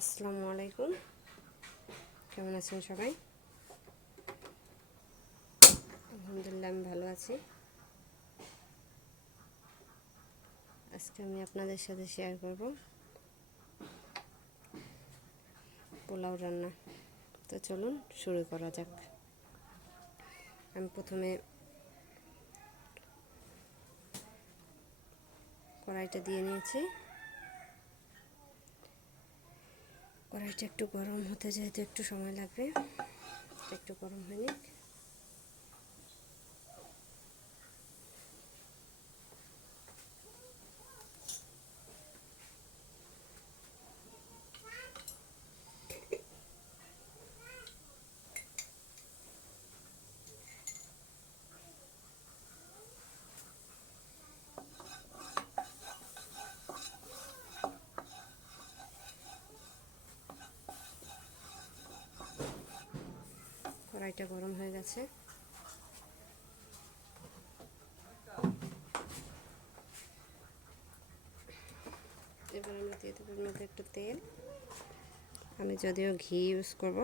আসসালামু আলাইকুম, কেমন আছেন সবাই? আলহামদুলিল্লাহ আমি ভালো আছি। আজকে আমি আপনাদের সাথে শেয়ার করব পোলাও রান্না। তো চলুন শুরু করা যাক। আমি প্রথমে কড়াইটা দিয়ে নিয়েছি। কড়াইটা একটু গরম হতে যেহেতু একটু সময় লাগবে, একটু গরম হয়ে নিক। কড়াইটা গরম হয়ে গেছে। এবার আমরা দিয়ে দেবো এর মধ্যে একটু তেল। আমি যদিও ঘি ইউজ করব,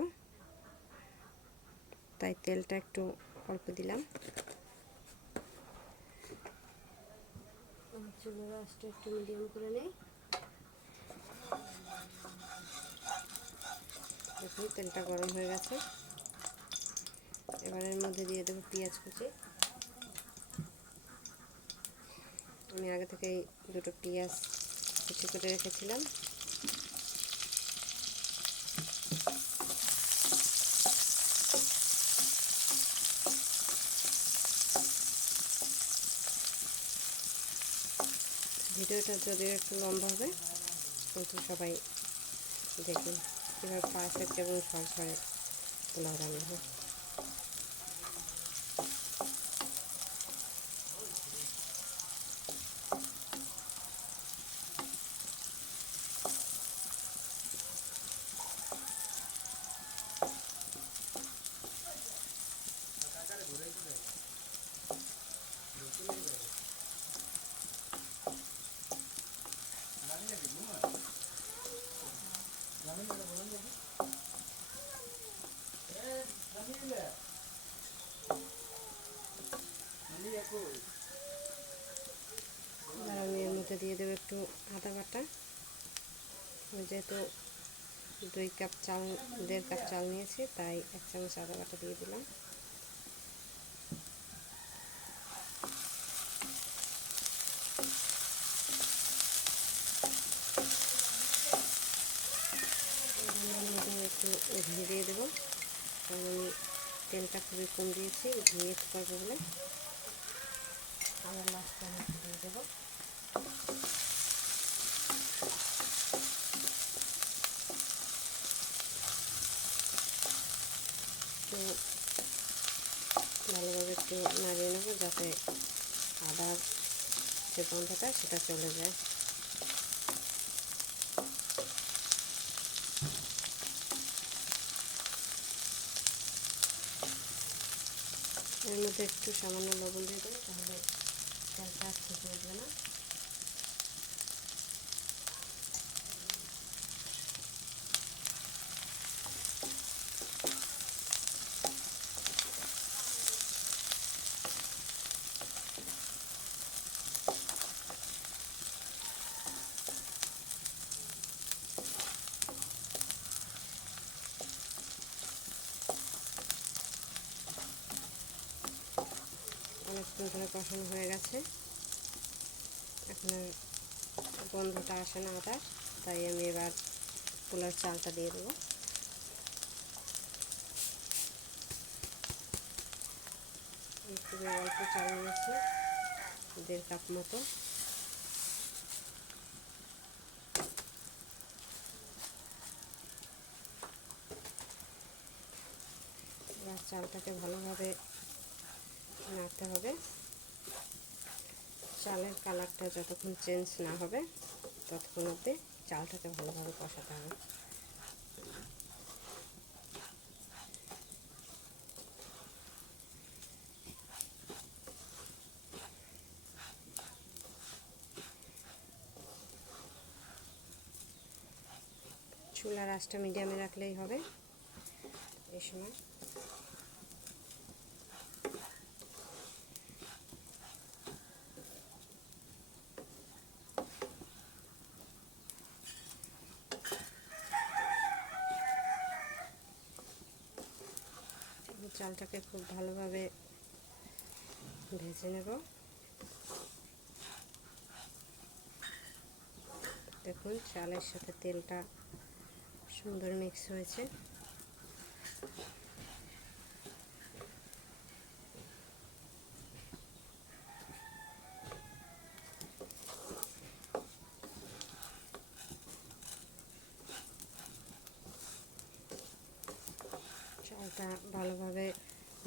তাই তেলটা একটু অল্প দিলাম। চুলার আঁচটা একটু মিডিয়াম করে নেই। দেখুন তেলটা গরম হয়ে গেছে। এবার এর মধ্যে দিয়ে দেবো পেঁয়াজ কুচি। আমি আগে থেকেই দুটো পেঁয়াজ কুচি করে রেখেছিলাম। ভিডিওটা যদিও একটু লম্বা হবে, কিন্তু সবাই দেখুন কীভাবে পারফেক্ট এবং সহজ হয় পোলাও রান্না হয়। এবার আমি এর মধ্যে দিয়ে দেবো একটু আদা বাটা। যেহেতু 1.5 কাপ চাল নিয়েছি, তাই 1 চামচ আদা বাটা দিয়ে দিলাম। একটু ঘি দিয়ে দেবো, কারণ আমি তেলটা খুবই কম দিয়েছি, ঘি ইউজ করবো বলে। আবার লাস্টে আমি দিয়ে দেবো। তো ভালোভাবে একটু নাড়িয়ে নেবো, যাতে আদার যে গন্ধটা সেটা চলে যায়। এর মধ্যে একটু সামান্য লবণ দিয়ে দেবো, তাহলে তেলটা আর থেকে উঠবে না। অনেকক্ষণ ধরে কষানো হয়ে গেছে, এখন আর গন্ধটা আসে না আদার, তাই আমি এবার পোলার চালটা দিয়ে দেবো। খুবই অল্প চাল নিয়েছি, 1.5 কাপ মতো। এবার চালটাকে ভালোভাবে নাড়তে হবে। চালের কালারটা যতক্ষণ চেঞ্জ না হবে ততক্ষণ অবধি চালটাকে ভালোভাবে কষাতে হবে। চুলার আঁচটা মিডিয়ামে রাখলেই হবে এই সময়। চালটাকে খুব ভালোভাবে ভেজে নেব। দেখুন চালের সাথে তেলটা সুন্দর মিক্স হয়েছে। চালটা ভালোভাবে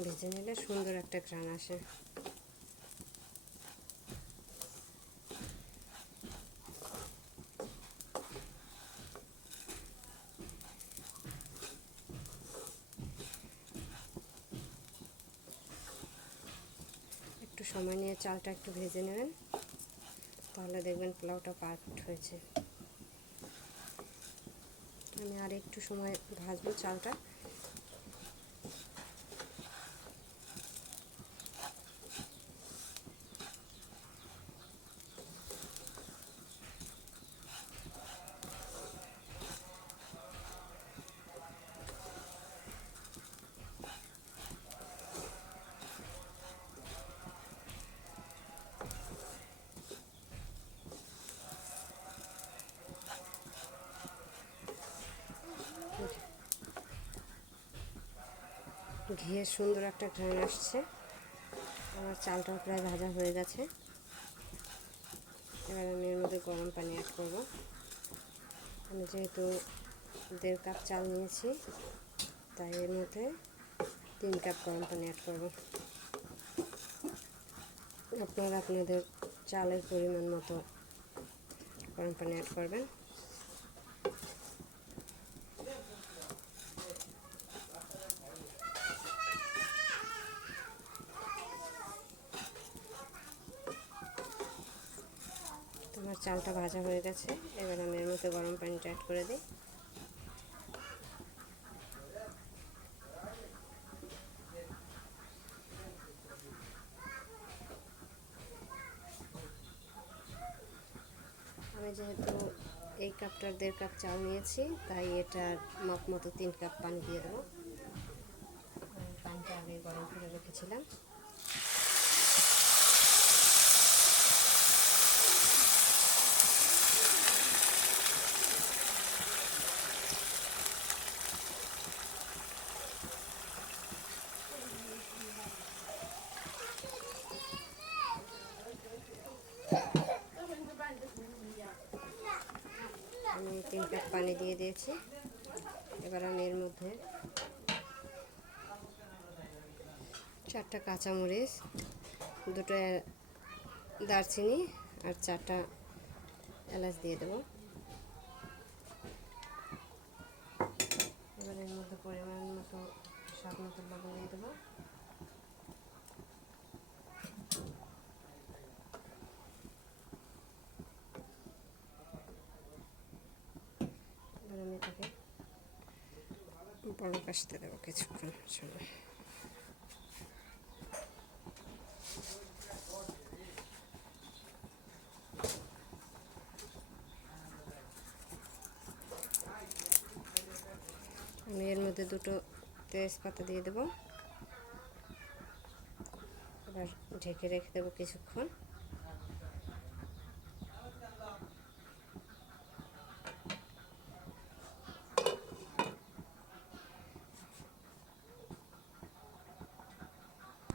ভেজে নিলে সুন্দর একটা ঘ্রাণ আসে। একটু সময় নিয়ে চালটা একটু ভেজে নেবেন, তাহলে দেখবেন পোলাওটা পারফেক্ট হয়েছে। আমি আর একটু সময় ভাজবো চালটা। ঘিয়ের সুন্দর একটা ঘ্রাণ আসছে। আমার চালটাও প্রায় ভাজা হয়ে গেছে। এবার আমি এর মধ্যে গরম পানি অ্যাড করব। আমি যেহেতু 1.5 কাপ চাল নিয়েছি, তাই এর মধ্যে 3 কাপ গরম পানি অ্যাড করব। আপনারা আপনাদের চালের পরিমাণ মতো গরম পানি অ্যাড করবেন। আমার চালটা ভাজা হয়ে গেছে। এবার আমি এর মধ্যে গরম পানিটা অ্যাড করে দিই। আমি যেহেতু এই কাপটার 1.5 কাপ চাল নিয়েছি, তাই এটার মাপ মতো 3 কাপ পানি দিয়ে দেবো। পানিটা আগে গরম করে রেখেছিলাম। আমি 3 কাপ পানি দিয়ে দিয়েছি। এবার আমি এর মধ্যে 4টা কাঁচামরিচ, 2টো দারচিনি আর 4টা এলাচ দিয়ে দেবো। এবার এর মধ্যে পরিমাণ মতো স্বাদ মতো লবণ দিয়ে দেবো। এবার আমি এটাকে বড় কষতে দেবো কিছুক্ষণ সময়। আমি এর মধ্যে 2টো তেজপাতা দিয়ে দেবো। এবার ঢেকে রেখে দেবো কিছুক্ষণ।